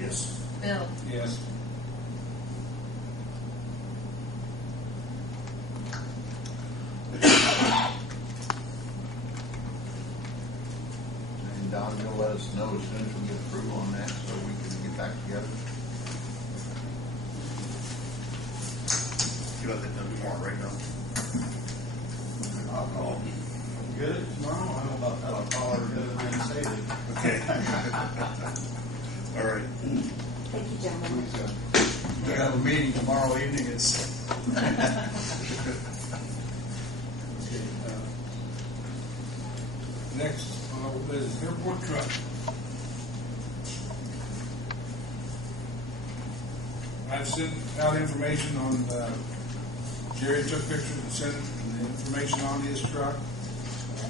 Yes. Bill? Yes. And Don, you'll let us know as soon as we get approval on that, so we can get back together. You have that done tomorrow, right now? I'll call. Get it tomorrow? I don't know about that. I'll call her and say it. Okay. All right. Thank you, gentlemen. We have a meeting tomorrow evening. It's Next, is airport truck. I've sent out information on, Jerry took pictures and sent the information on his truck.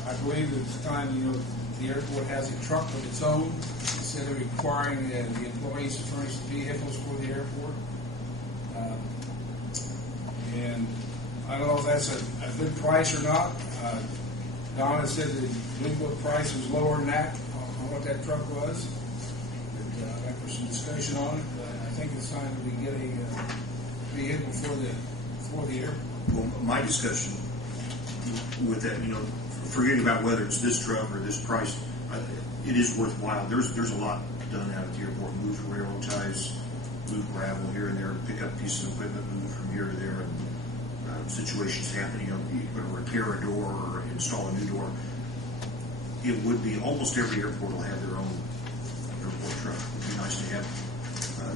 I believe it's time, the airport has a truck of its own, instead of requiring the employees to furnish the vehicles for the airport. And I don't know if that's a good price or not. Donna said the Blue Book price was lower than that on what that truck was. But, after some discussion on it, I think it's time that we get a vehicle for the airport. Well, my discussion with that, forgetting about whether it's this truck or this price, it is worthwhile. There's a lot done out at the airport. Move railroad ties, move gravel here and there, pick up pieces of equipment, move from here to there, and situations happen. You're going to repair a door or install a new door. It would be almost every airport will have their own airport truck. It would be nice to have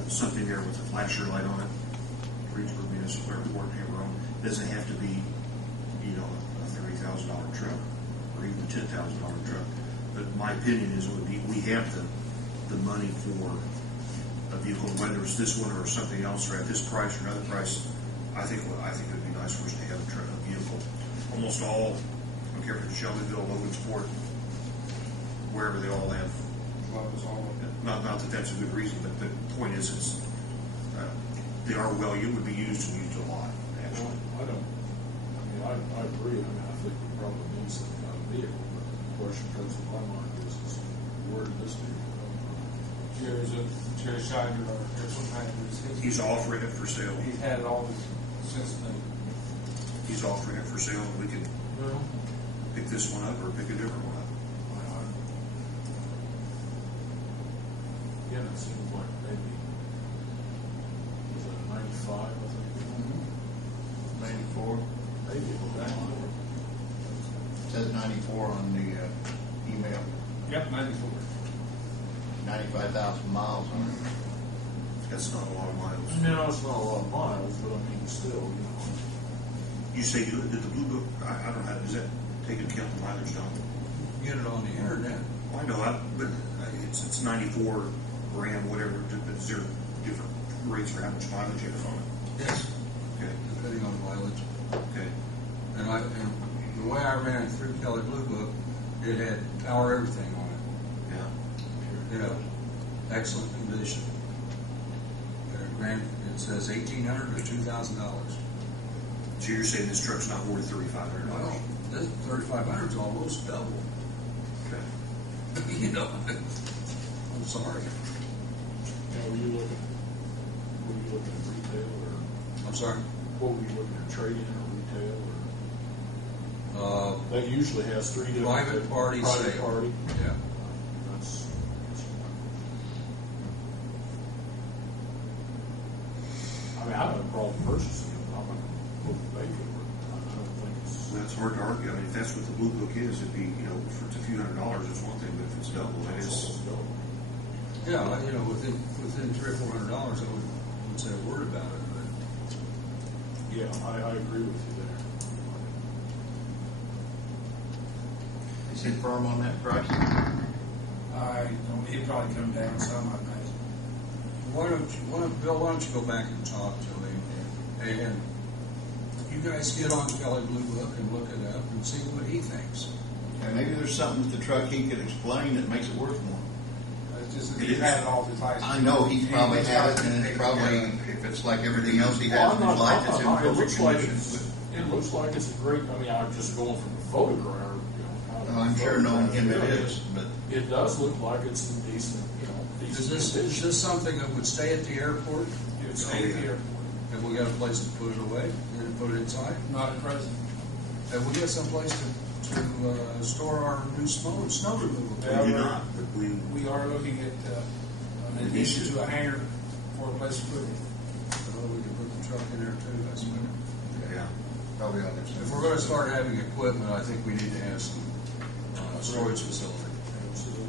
something there with a flasher light on it. Greensburg Municipal Airport have their own. It doesn't have to be, a $30,000 truck or even a $10,000 truck. But my opinion is we have the money for a vehicle, whether it's this one or something else, or at this price or another price. I think it would be nice for us to have a vehicle. Almost all, I don't care if it's Shelbyville, Logansport, wherever they all have. Not that that's a good reason, but the point is, they are would be used and used a lot. Actually, I agree. I think we probably need some kind of vehicle. But the question comes to my mind is where did this vehicle come from? Jerry Scheider, our airport manager, he's offering it for sale. He's had it all since then. He's offering it for sale, and we can pick this one up or pick a different one up. Again, it seems like maybe was it a 95? I think 94. maybe it was 94. It says 94 on the email. Yep, 94. 95,000 miles on it. That's not a lot of miles. No, it's not a lot of miles, but I mean, still, You say did the Blue Book? I don't know. Does that take into account the mileage? Don't Get it on the internet. I know, but it's 94 grand, whatever. But is there different rates for how much mileage you have on it? Yes. Okay. Depending on mileage. Okay. And the way I ran it through Kelly Blue Book, it had power everything on it. Yeah. Excellent condition. It says $1,800 to $2,000. So you're saying this truck's not worth $3,500? Well, this $3,500 is almost double. Okay. I'm sorry. were you looking at retail or? I'm sorry? What were you looking at, trade-in or retail or? Uh, That usually has three different. Private party Private sale. party. Yeah. That's. I mean, I don't have a problem purchasing it. I'm going to pay for it. I don't think it's. Well, that's hard to argue. I mean, if that's what the Blue Book is, it'd be, for it's a few $100s, it's one thing, but if it's double, that is. Yeah, within $300 or $400, I wouldn't say a word about it. But Yeah, I agree with you there. Is he firm on that price? He'd probably come down some, I think. Bill, why don't you go back and talk to him, and you guys get on Kelly Blue Book and look it up and see what he thinks. And maybe there's something with the truck he could explain that makes it worth more. It's just that he's had it all his life. I know he's probably had it, and it's probably, if it's like everything else he has in his life, it's in perfect condition. It looks like it's a great, I'm just going from the photograph, I'm sure knowing him it is, but it does look like it's in decent Is this something that would stay at the airport? It would stay at the airport, And we got a place to put it away and put it inside? not at present. And we got some place to store our new snow removal? Yeah. We do not, but We are looking at an addition to a hangar for a place to put it. Well, we can put the truck in there too, that's better. yeah. Probably on this. If we're gonna start having equipment, I think we need to have some storage facility. Absolutely.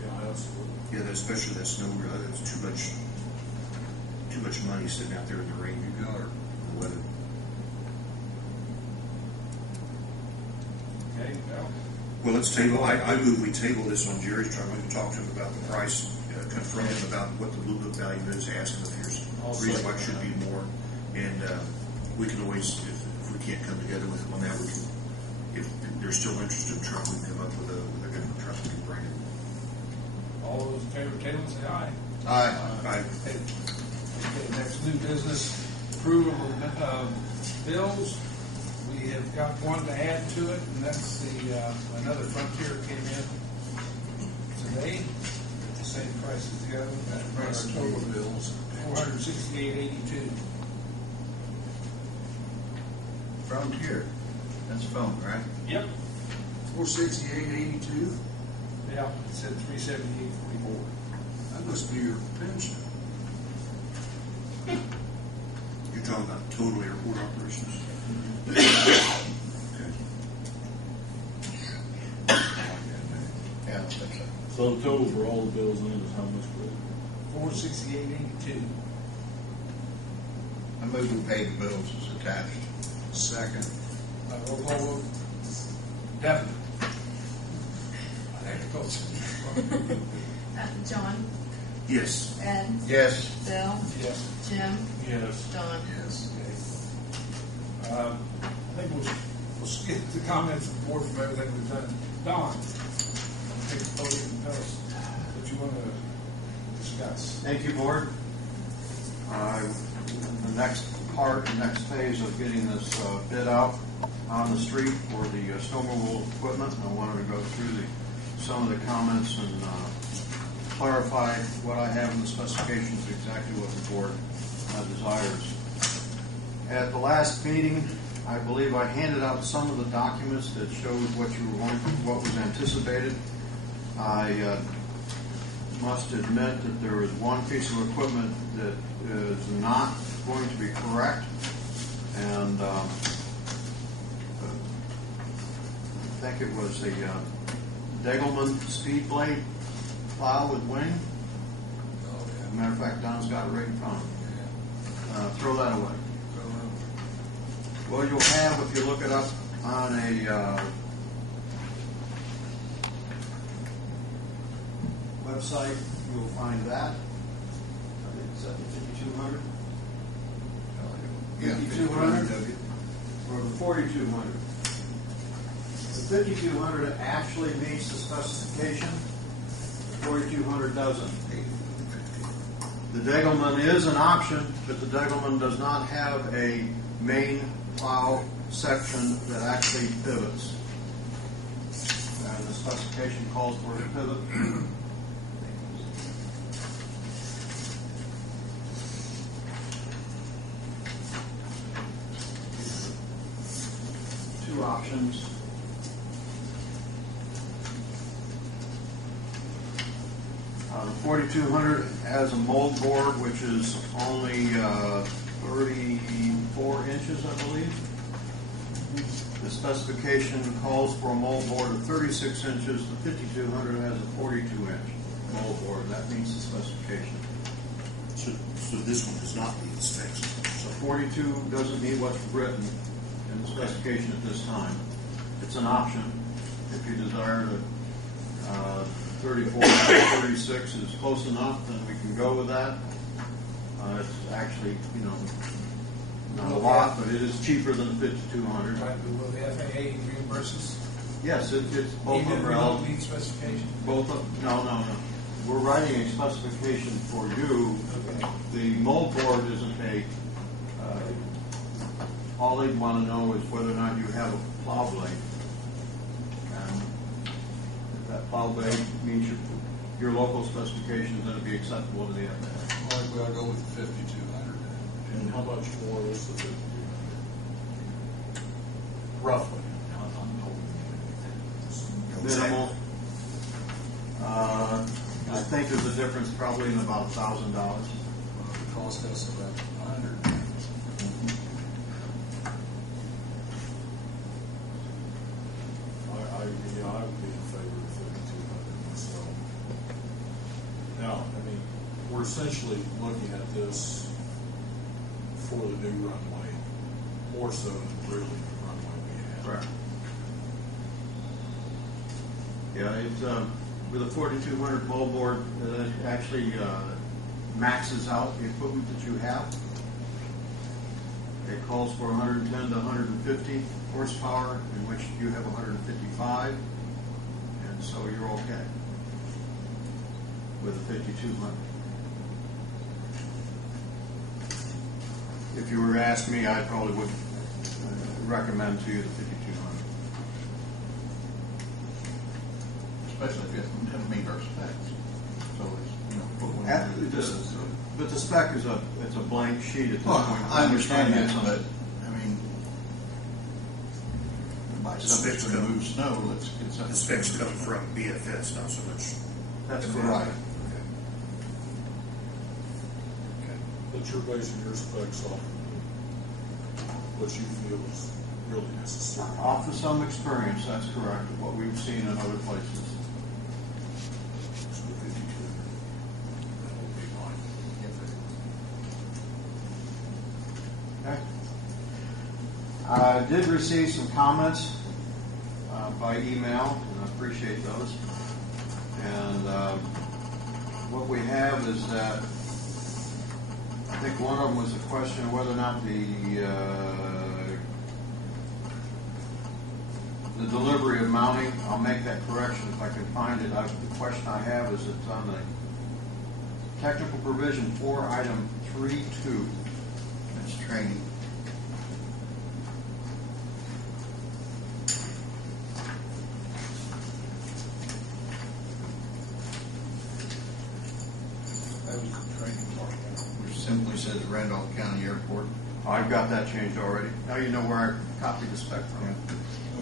Yeah, absolutely. Yeah, especially that snow, it's too much money sitting out there in the rain. You got her. The weather. Okay, well, Well, let's table, I move we table this on Jerry's truck. We can talk to him about the price, confront him about what the Blue Book value is, ask him if there's a reason why it should be more. And we can always, if we can't come together with him on that, we can, if they're still interested in the truck, we can come up with a different truck we can bring in. all those in favor of table, say aye. Aye. Okay, next new business, approval of bills. We have got one to add to it, and that's another Frontier came in today, at the same price as the other one. That brings our total bills, $468.82. Frontier. That's phone, right? Yep. 468.82? Yeah, it said 378.44. That must be your pension. You're talking about total airport operations? Okay. Yeah, I think so. So the total for all the bills in is how much? Brett? 468.82. I move we pay the bills as attached. Second. Roll call vote. Definitely. I had to go. John, Yes. Ed, Yes. Bill, Yes. Jim, Yes. Don. Yes. I think we'll skip the comments of the board from everything we've done. Don, take the podium and tell us what you want to discuss. Thank you, Board. The next part, the next phase of getting this bid out on the street for the snow removal equipment, I wanted to go through some of the comments and clarify what I have in the specifications, exactly what the Board desires. At the last meeting, I believe I handed out some of the documents that showed what what was anticipated. I must admit that there is one piece of equipment that is not going to be correct, and I think it was a Degelman speed blade plow with wing. Oh, As a yeah. matter of fact, Don's got it right in front of him. Throw that away. Well, you'll have, if you look it up on a website, you'll find that. I think it's at the 5200 Yeah. 5200 or the 4200. The 5200 actually meets the specification. The 4200 doesn't. The Degelman is an option, but the Degelman does not have a main plow section that actually pivots. And the specification calls for a pivot. Two options. The 4200 has a mold board which is only 34 inches, I believe. The specification calls for a mold board of 36 inches. The 5200 has a 42-inch mold board. That meets the specification. So this one does not meet the specs. So 42 doesn't meet what's written in the specification at this time. It's an option. If you desire to 34 or 36 is close enough, then we can go with that. It's actually, not a lot, but it is cheaper than the 5200. Right, but will the FAA reimburse us? Yes, it's both Even of if we them. don't meet specification? Both of, no. We're writing a specification for you. Okay. The mold board isn't all they want to know is whether or not you have a plow blade. And plow bay meets your local specifications, then it'd be acceptable to the FAA. Well, we ought to go with the 5,200. And how much more is the 5,200? Roughly. I'm hoping. Minimal. I think there's a difference probably in about $1,000. Well, it cost us about 100. I would be in favor of 5,200 myself. Now, I mean, we're essentially looking at this for the new runway, more so than really the runway we have. Right. Yeah, it's with a 4,200 moldboard, it actually maxes out the equipment that you have. It calls for 110 to 150 horsepower, in which you have 155, and so you're okay with a 5,200. If you were to ask me, I probably would recommend to you the 5,200. Especially if it doesn't meet our specs. So it's, put one At- in the- this. But the spec is it's a blank sheet at this Well, point. I understand that, It's- but, I mean, by something specs to come- move snow, let's get something. The specs come from BFS, not so much. That's Right. correct. But you're basing your specs off of what you feel is really necessary. Off of some experience, that's correct, of what we've seen in other places. So 5,200, that would be mine. Okay. I did receive some comments by email, and I appreciate those. And what we have is that I think one of them was a question of whether or not the delivery of mounting. I'll make that correction if I can find it. The question I have is it's on the technical provision 4, item 3.2. It's training. That was the training part. Which simply says Randolph County Airport. I've got that changed already. Now you know where I copied the spec from.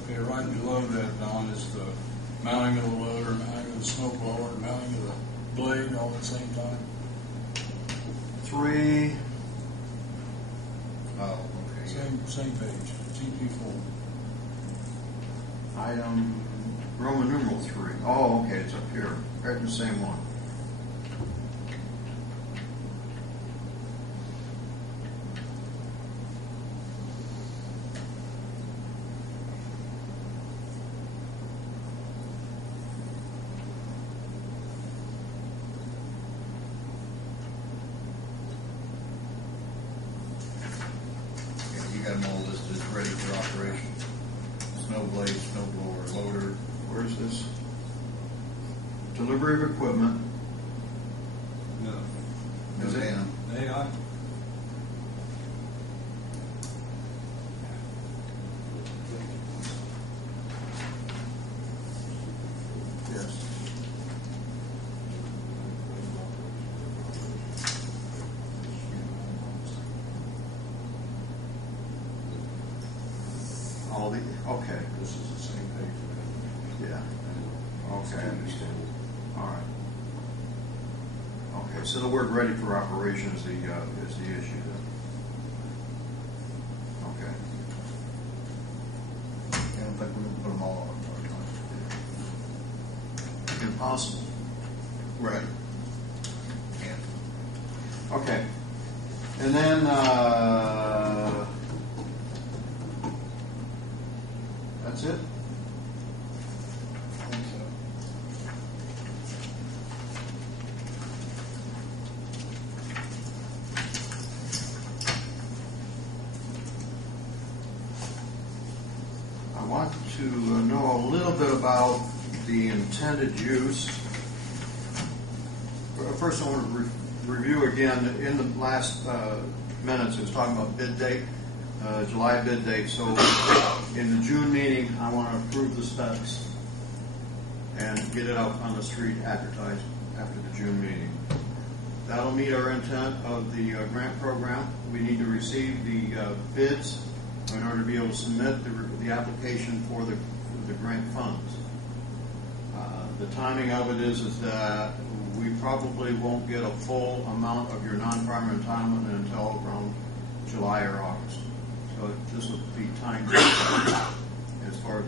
Okay, right below that, Don, is the mounting of the loader, mounting of the snow blower, mounting of the blade all at the same time. 3, Oh, okay. Same page, TP4. item Roman numeral 3. Oh, okay, it's up here, right in the same one. Yeah, you got them all listed as ready for operation. Snow blade, snow blower, loader. Where's this? Delivery of equipment. No. No Is it? down. Hey, I, Yes. All the, okay, This is the same page. yeah. Okay, I understand. All right. Okay, so the word ready for operation is the issue then. Okay. I don't think we can put them all on. Impossible. Right. Yeah. Okay. And then, that's it? I think so. I want to know a little bit about the intended use. First, I want to review again, in the last minutes, it was talking about bid date, July bid date. So in the June meeting, I want to approve the specs. and get it out on the street advertised after the June meeting. That'll meet our intent of the grant program. We need to receive the bids in order to be able to submit the application for the grant funds. The timing of it is that we probably won't get a full amount of your non-farm entitlement until around July or August. So this will be timed as far as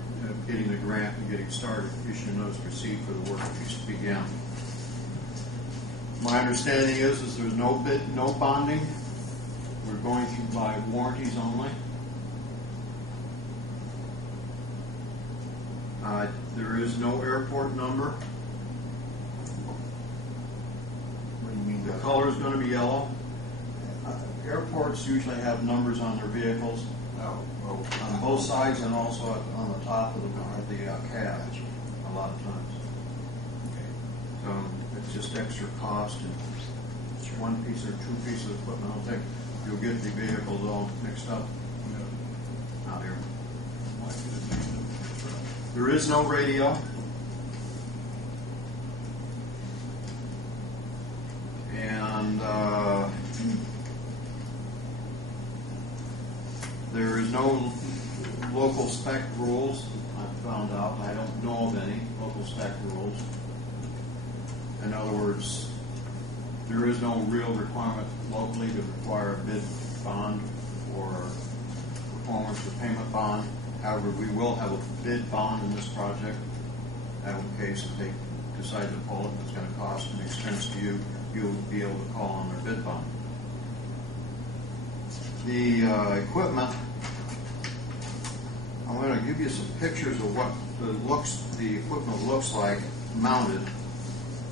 getting the grant and getting started, issuing notice to proceed for the work that needs to begin. My understanding is there's no bonding. We're going through by warranties only. There is no airport number. What do you mean? The color is going to be yellow. Airports usually have numbers on their vehicles on both sides and also on the top of the cab a lot of times. So it's just extra cost and one piece or two pieces of equipment. I don't think you'll get the vehicles all mixed up out here. There is no radio. And there is no local spec rules. I've found out. I don't know of any local spec rules. In other words, there is no real requirement locally to require a bid bond or performance or payment bond. However, we will have a bid bond in this project. That in case if they decide to pull it and it's going to cost an expense to you, you'll be able to call on their bid bond. The equipment, I'm going to give you some pictures of what the equipment looks like mounted,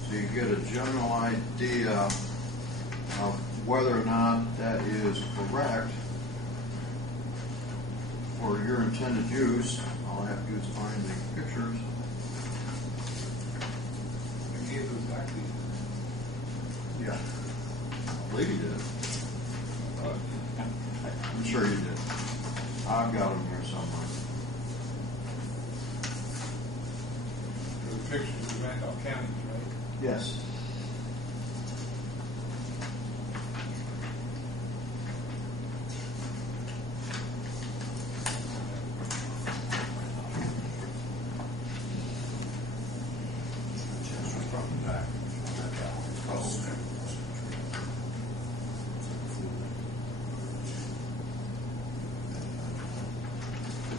so you get a general idea of whether or not that is correct for your intended use. All I have to do is find the pictures. You gave those back to you. Yeah, I believe you did. I'm sure you did. I've got them here somewhere. Those pictures of Randolph County, right? Yes.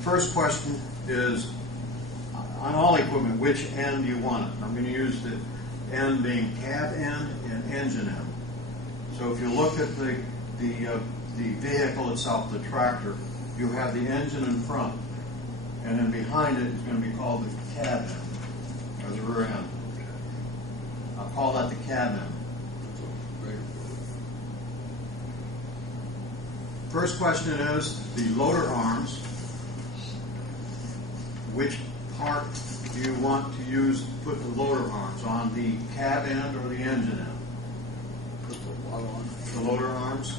First question is, on all equipment, which end do you want it? I'm going to use the end being cab end and engine end. So if you look at the vehicle itself, the tractor, you have the engine in front, and then behind it is going to be called the cab end, or the rear end. I'll call that the cab end. First question is the loader arms. Which part do you want to use to put the loader arms on, the cab end or the engine end? Put the what on? The loader arms.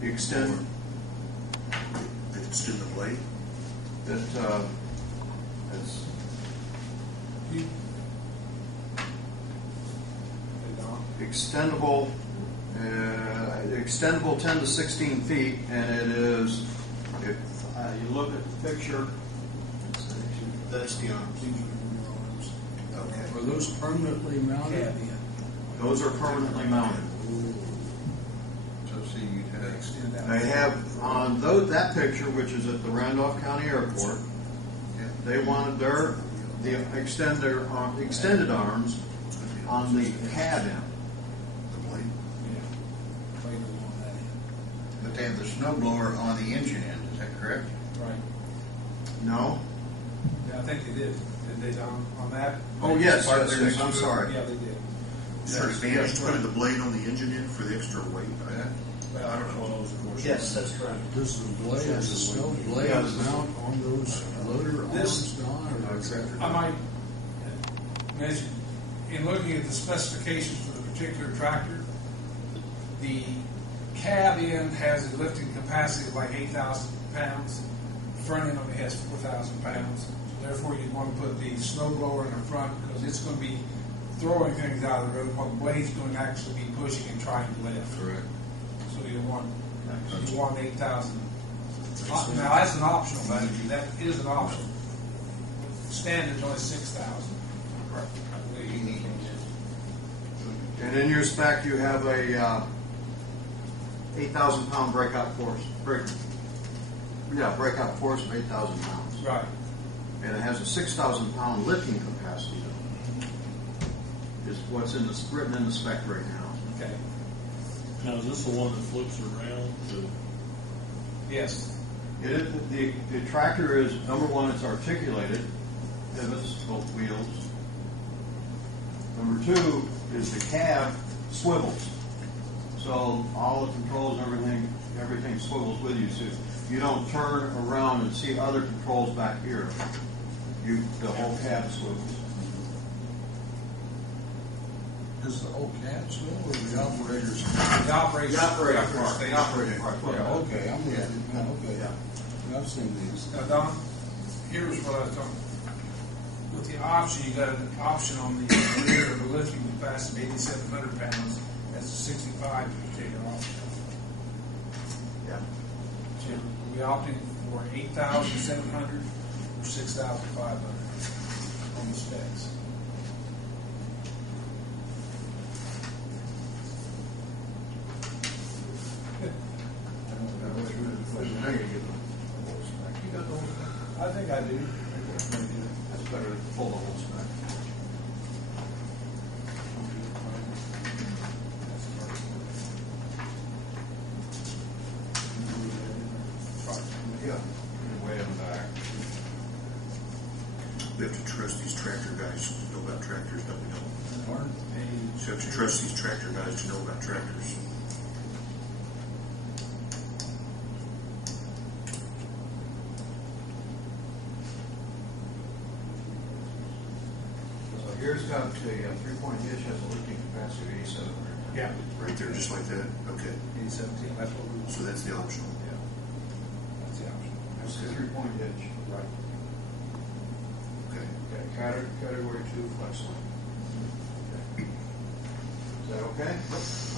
The extend. They extend the blade. It's extendable. Extendable 10 to 16 feet, and it is. If you look at the picture. That's the arms. Okay. Are those permanently mounted? Those are permanently mounted. So see, you'd have Extend that. They have on that picture, which is at the Randolph County Airport. They wanted the extended arms on the cab end. The blade. Yeah. Blade along that end. but they have the snow blower on the engine end, is that correct? Right. No. Yeah, I think they did. Did they on that? Oh yes, Part of yes, their yes, I'm next- sorry. Yeah, they did. There's putting the blade on the engine end for the extra weight. Yeah. I don't know those, of course. Yes, that's correct. Does the blade, the snow blade Yes. mount on those loader This- arms, Don? Or I might mention, in looking at the specifications for the particular tractor, the cab end has a lifting capacity of like 8,000 pounds. The front end only has 4,000 pounds. So Therefore, you'd want to put the snow blower in the front because it's going to be throwing things out of the road while the blade's going to actually be pushing and trying to lift. Correct. So you want 8,000. Now that's an optional value. That is an option. Standard's only 6,000. Correct. I believe. And in your spec, you have a 8,000 pound breakout force. Breakout force of 8,000 pounds. Right. And it has a 6,000 pound lifting capacity. Is what's written in the spec right now. Okay. Now, is this the one that flips around to? Yes. The tractor is, number one, it's articulated, pivots, both wheels. Number two is the cab swivels. So all the controls, everything swivels with you. So you don't turn around and see other controls back here. The whole cab swivels. Is the whole cab swivel or the operators? The operators. They operate part. Yeah, okay, I'm with you. Yeah, okay. Yeah. I've seen these. Now, Don, here's what I was talking. With the option, you got an option on the rear of the lifting capacity of 8,700 pounds. That's a 65 you take it off. Yeah. So we're opting for 8,700 or 6,500 on the specs. I think I do. That's better than full the whole spec. Yeah. Way in the back. We have to trust these tractor guys to know about tractors, don't we? Pardon? So you have to trust these tractor guys to know about tractors. So here's got a 3-point hitch, has a lifting capacity of 8,700. Yeah. Right there, just like that? Okay. 817. That's what we want. So that's the optional. Yeah. That's the option. That's the 3-point hitch. Right. Okay. Okay, category 2 flex line. Okay. Is that okay?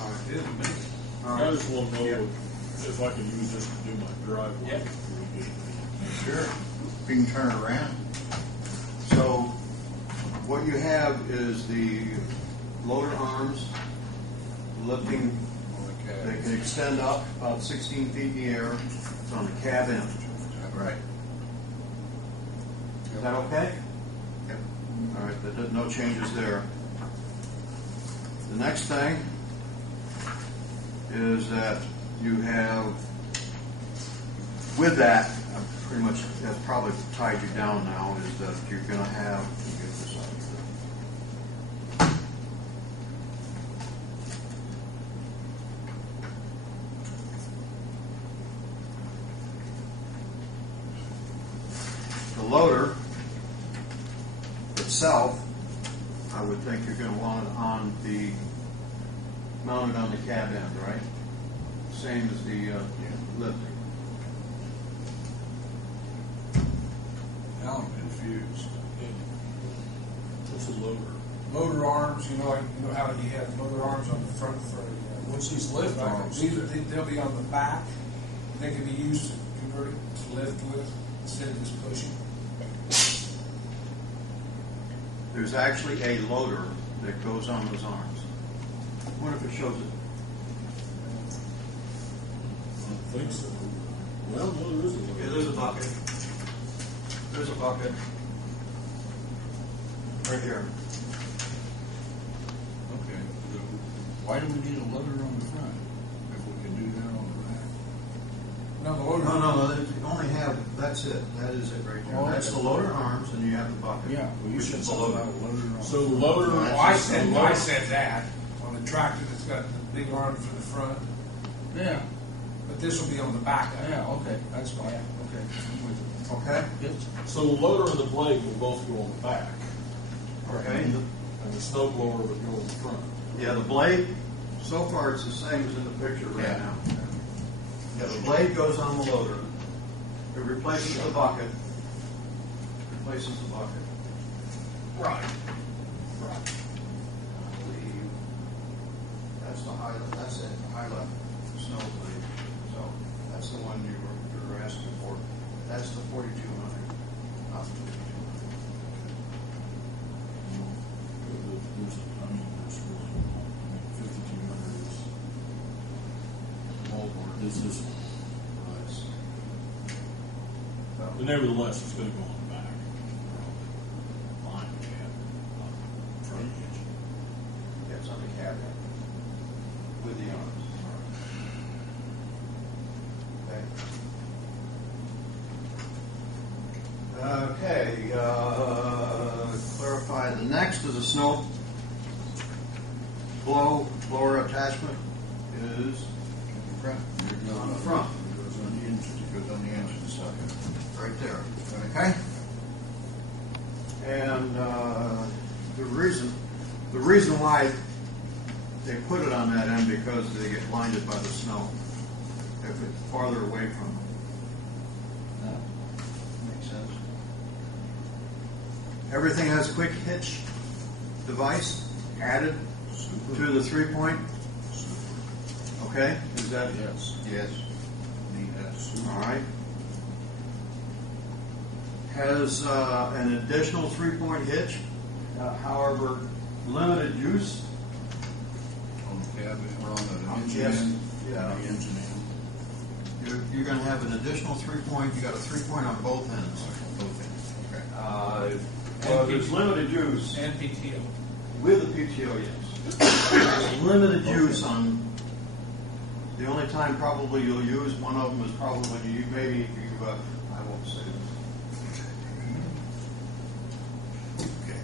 All right. It is a minute. All I right. just want to know Yeah. if I can use this to do my driveway. Yeah. before we get it. Sure. We can turn it around. So what you have is the loader arms lifting. They can extend up about 16 feet in the air. It's on the cab end. Right. Is that okay? Yep. All right, no changes there. The next thing is that you have, with that, pretty much that's probably tied you down now, is that you're going to have, let me get this out of here. The loader itself, I would think you're going to want it mounted on the cab end, right? Same as the lifting. Now I'm confused. What's a loader? Loader arms, you know how you have loader arms on the front for What's these lift arms? They'll be on the back. They can be used to convert it to lift with instead of just pushing. There's actually a loader that goes on those arms. I wonder if it shows it. I don't think so. Well, no, there is a loader. Yeah, there's a bucket. There's a bucket. Right here. Okay. So why do we need a loader on the front if we can do that on the back? No, the loader. No, they only have, that's it. That is it right there. Oh, That's the loader arms, and you have the bucket. Yeah, well, you which said is the something loader. about a loader on. So the loader. No, I said that on the tractor that's got the big arms in the front, Yeah, but this will be on the back. yeah, okay, that's fine. Okay. I'm with you. Okay? Yes. So the loader and the blade will both go on the back, Okay. and the snow blower would go on the front. Yeah, the blade, so far it's the same as in the picture right Yeah. now. Yeah, the blade goes on the loader. It replaces the bucket. places the bucket. Right. I believe that's the high, that's it, the high level snow blade. So that's the one you were asking for. That's the 4,200, not the 5,200. There's a ton that's really, 5,200 is ballpark. This is price. But nevertheless, it's going to go on the back. Line cab, front edge. Yeah, it's on the cabinet with the arms. Okay. Clarify. The next is a snow blower attachment is on the front. It goes on the engine. It goes on the engine side. Right there. Okay. And the reason why they put it on that end because they get blinded by the snow if it's farther away from them. Makes sense. Everything has quick hitch device added to the 3-point. Okay, is that Yes. Yes. Yes. all right? Has an additional 3-point hitch, however, limited use. On the cab or on the engine Yes. end? Yeah. On the engine end. You're going to have an additional 3-point. You got a 3-point on both ends. Both ends. Okay. Well, there's limited use And PTO. with the PTO. Yes, there's limited use on. The only time probably you'll use one of them is probably when you maybe if you. I won't say this. Okay.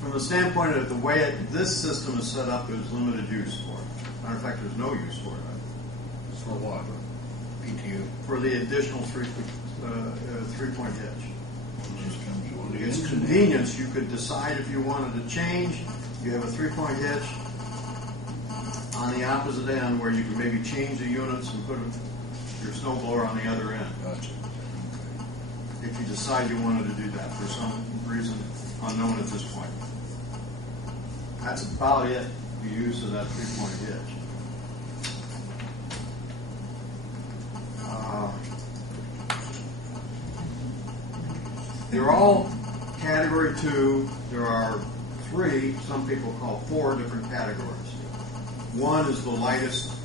From the standpoint of the way this system is set up, there's limited use for it. Matter of fact, there's no use for it. For what? PTO. For the additional 3-point hitch. It just comes on the It's engine. convenience. You could decide if you wanted to change. You have a 3-point hitch on the opposite end where you can maybe change the units and put your snow blower on the other end. Gotcha. If you decide you wanted to do that for some reason unknown at this point. That's about it. The use of that 3-point hitch. They're all category 2. There are 3, some people call 4 different categories. 1 is the lightest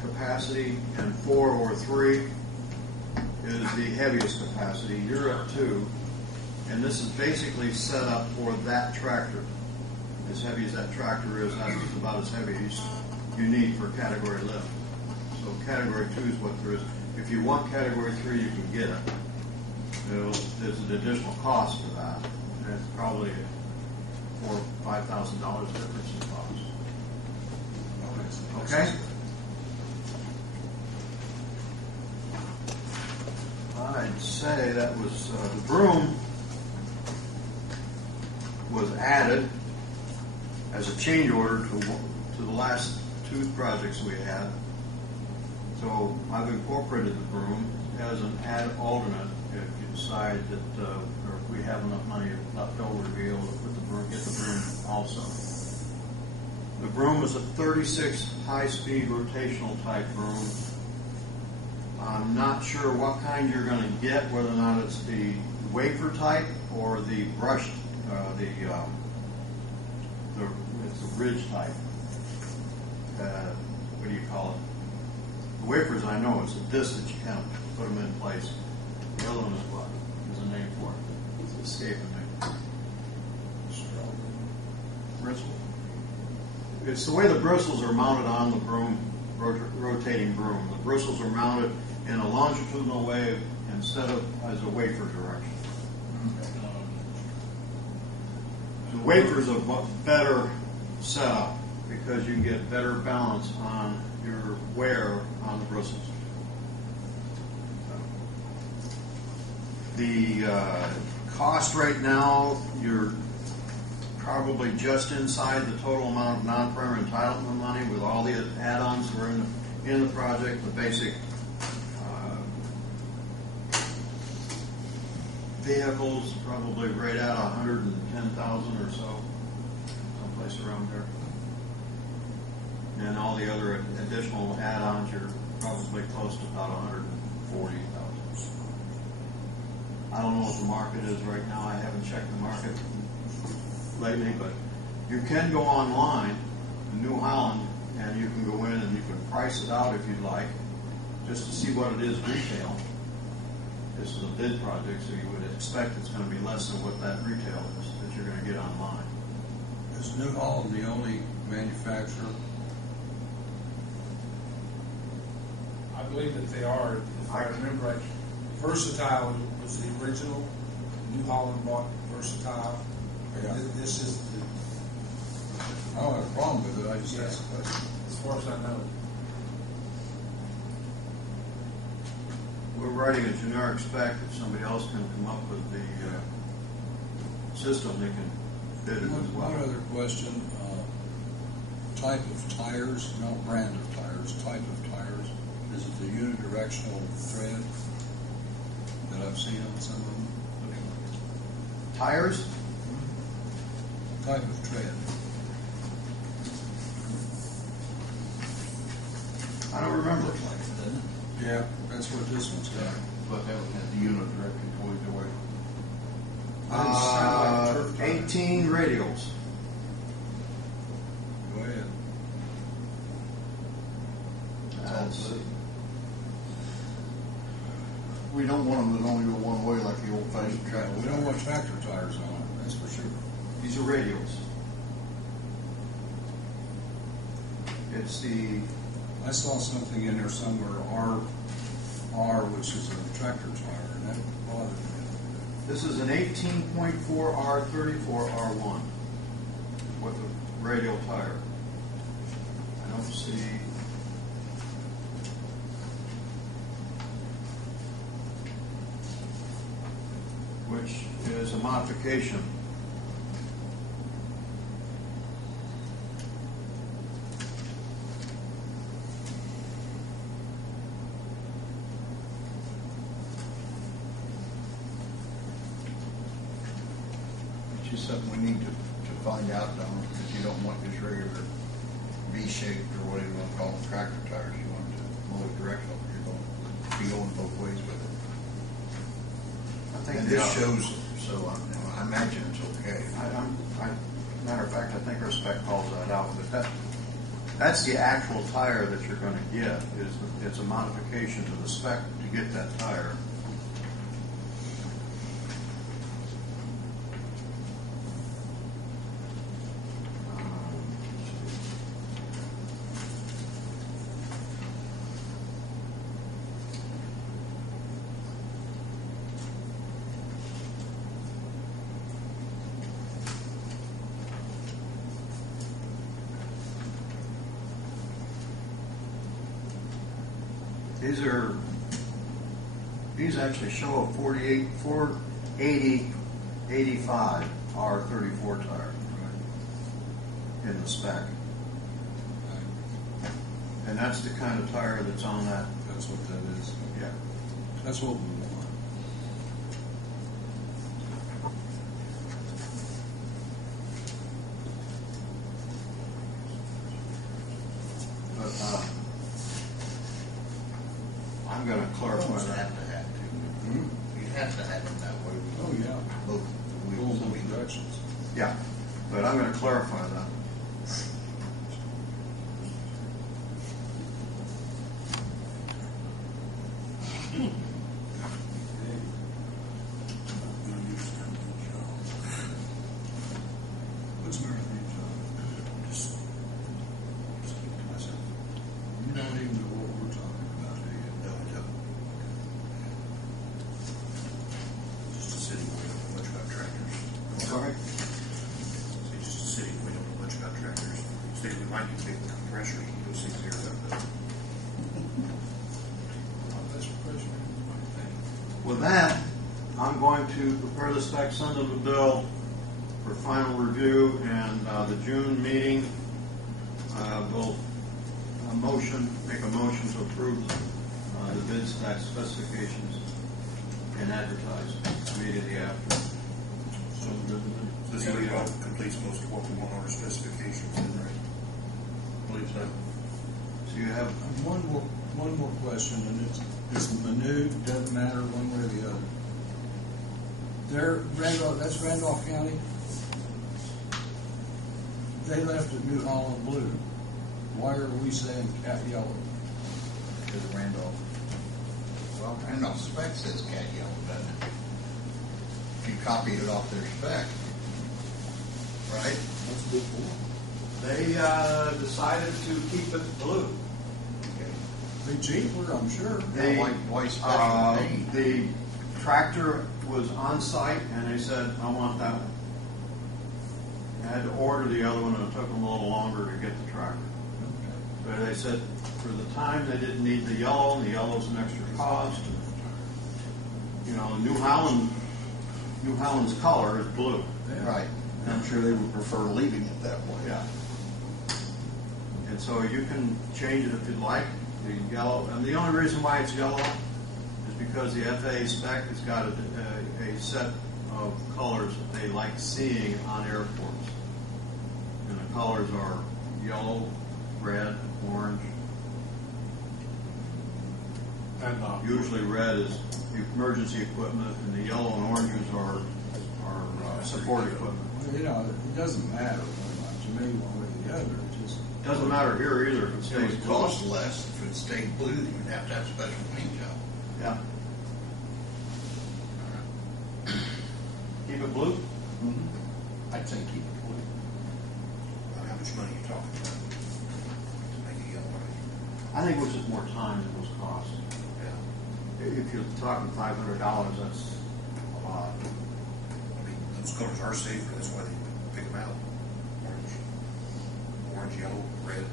capacity, and 4 or 3 is the heaviest capacity. You're at 2, and this is basically set up for that tractor. As heavy as that tractor is, that's about as heavy as you need for category lift. So category 2 is what there is. If you want category 3, you can get it. There's an additional cost for that. And it's probably $4,000 or $5,000 difference in cost. Okay? I'd say that was the broom was added as a change order to the last 2 projects we had. So I've incorporated the broom as an alternate if you decide that, or if we have enough money left over to be able to put the broom, get the broom also. The broom is a 36 high-speed rotational type broom. I'm not sure what kind you're going to get, whether or not it's the wafer type or the brushed, it's the ridge type. What do you call it? The wafers, I know, it's a disc that you kind of put them in place. The other one is what? There's a name for it. It's escaping me. Bristle. It's the way the bristles are mounted on the broom, rotating broom. The bristles are mounted in a longitudinal way instead of as a wafer direction. The wafers are better set up because you can get better balance on your wear on the bristles. The cost right now, you're probably just inside the total amount of non-primer entitlement money with all the add-ons that were in the project, the basic vehicles, probably right at 110,000 or so, someplace around there. And all the other additional add-ons, you're probably close to about 140,000. I don't know what the market is right now. I haven't checked the market lately, but you can go online, New Holland, and you can go in and you can price it out if you'd like, just to see what it is retail. This is a bid project, so you would expect it's going to be less than what that retail is that you're going to get online. Is New Holland the only manufacturer? I believe that they are, if I remember right. Versatile was the original. New Holland bought Versatile. Yeah. This is the, I don't have a problem with it, I just asked a question. as far as I know. We're writing a generic spec. If somebody else can come up with the system, they can bid it as well. One other question, type of tires, not brand of tires, type of tires. Is it the unidirectional thread that I've seen on some of them? Tires? Type of tread. I don't remember. Looks like it, doesn't it? Yeah, that's what this one's got. But that one has the unit directly towards the way. Sound like a turf tire. 18 radials. Go ahead. That's, We don't want them to only go one way like the old fashioned Yeah, tractor. we don't want tractor tires on it, that's for sure. these are radials. It's the I saw something in there somewhere, R, which is a tractor tire, and that bothered me. This is an 18.4 R34 R1 with a radial tire. I don't see. Which is a modification. It's just something we need to find out, Don, because you don't want just regular V-shaped or whatever you want to call them, tractor tires. You want to mow it directional. You're going to be going both ways with it. I think And this shows, so I imagine it's okay. Matter of fact, I think our spec calls that out, but that's the actual tire that you're going to get. It's a modification to the spec to get that tire. These actually show a 480 85 R34 tire in the spec. And that's the kind of tire that's on that. That's what that is. Yeah. That's what we want. But I'm going to clarify Almost that. have to have to. You have to have them that way. Oh, yeah. Both the Go wheels. in both directions. Yeah, but I'm going to clarify that. What's Marathon John? Just keep it to myself. You don't even know what we're talking about, do you? No, I don't. Just a city where we don't know much about tractors. Sorry? So it's just a city where we don't know much about tractors. State we might need to take the compressor to keep those things aired up. But That's a question. With that, I'm going to prepare the spec, send them the bill for final review, and the June meeting will make a motion to approve the bid spec specifications and advertise immediately after. So this really completes most of what we want on our specifications, right? Believe so. So you have, One more question, and it's minute, doesn't matter one way or the other. That's Randolph County. They left it New Holland blue. Why are we saying cat yellow? Because Randolph, well, Randolph spec says cat yellow, doesn't it? If you copied it off their spec, right? That's a good point. they decided to keep it blue. Be cheaper, I'm sure. They, Why special paint? the tractor was on site and they said, I want that one. I had to order the other one and it took them a little longer to get the tractor. But they said for the time they didn't need the yellow, and the yellow's an extra cost. You know, New Holland's color is blue. Right. And I'm sure they would prefer leaving it that way. Yeah. And so you can change it if you'd like, the yellow. And the only reason why it's yellow is because the FAA spec has got a set of colors that they like seeing on airports. And the colors are yellow, red, orange. And not Usually red is emergency equipment, and the yellow and oranges are support equipment. Well, you know, it doesn't matter very much to me one way or the other. It just Doesn't matter here either if it It stays would blue. cost less if it stayed blue, then you'd have to have special paint job. Yeah. Keep it blue? I'd say keep it blue. How much money are you talking about to make it yellow? I think it was just more time than it was cost. Yeah. If you're talking $500, that's a lot. I mean, those colors are safer, that's why they pick them out. Orange, yellow, red.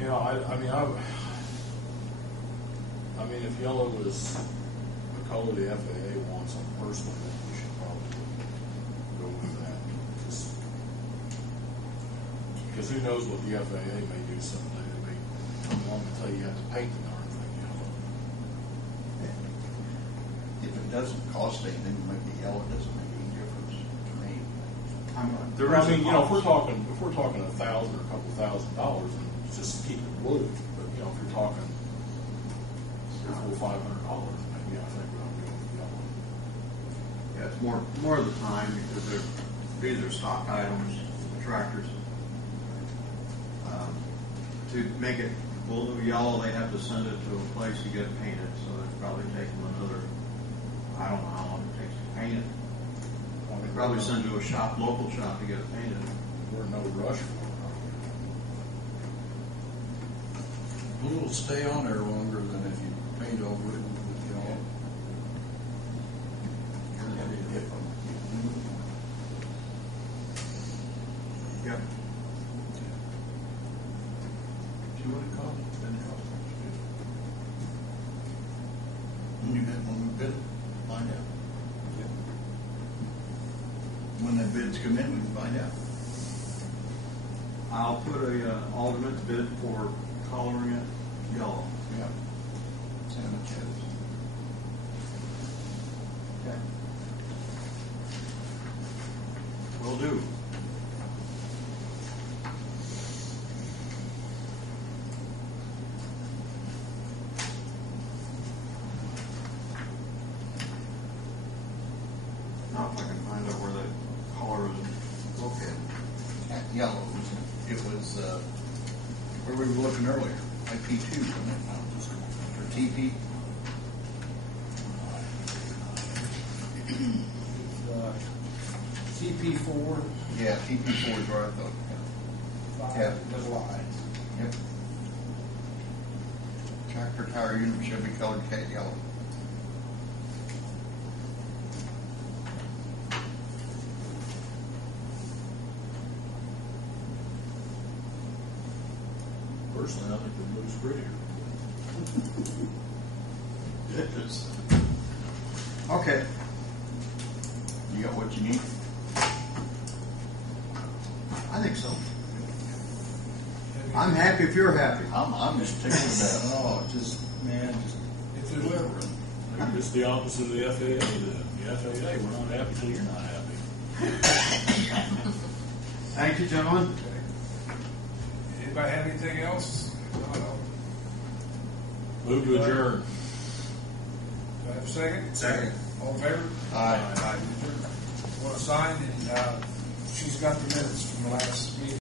Yeah, I mean, if yellow is the color the FAA wants, I personally think we should probably go with that. Because who knows what the FAA may do someday. They may come along and tell you have to paint the darn thing yellow. If it doesn't cost anything to make it yellow, it doesn't make any difference to me. I mean, you know, if we're talking $1,000 or a couple $1,000, then just keep it blue. But you know, if you're talking $300, $400, $500, maybe I think we'll go with yellow. Yeah, it's more of the time because these are stock items, the tractors. To make it blue, yellow, they have to send it to a place to get it painted, so it'd probably take them another, I don't know how long it takes to paint it. They'd probably send it to a shop, local shop to get it painted. We're in no rush for it. blue will stay on there longer than if you paint over it with yellow. Yep. Do you want to call it? When we bid it, find out. When the bids come in, we can find out. I'll put a alternate bid for coloring it yellow. Yeah. Salmon chips. Okay. Will do. Now if I can find out where the color is located. Cat yellow, it was, where we were looking earlier, IP2, wasn't it? Or TP? CP4, Yeah, TP4 is where I thought. Yeah. the lines. Yep. Tractor tire unit should be colored cat yellow. Personally, I think the blue's prettier. Okay. You got what you need? I think so. I'm happy if you're happy. I'm just tickled about it. Oh, just, man, just If there's deliver it. It's the opposite of the FAA then. The FAA, we're not happy till you're not happy. Thank you, gentlemen. Anybody have anything else? Move to adjourn. Do I have a second? Second. All in favor? Aye. Want to sign, and she's got the minutes from the last meeting.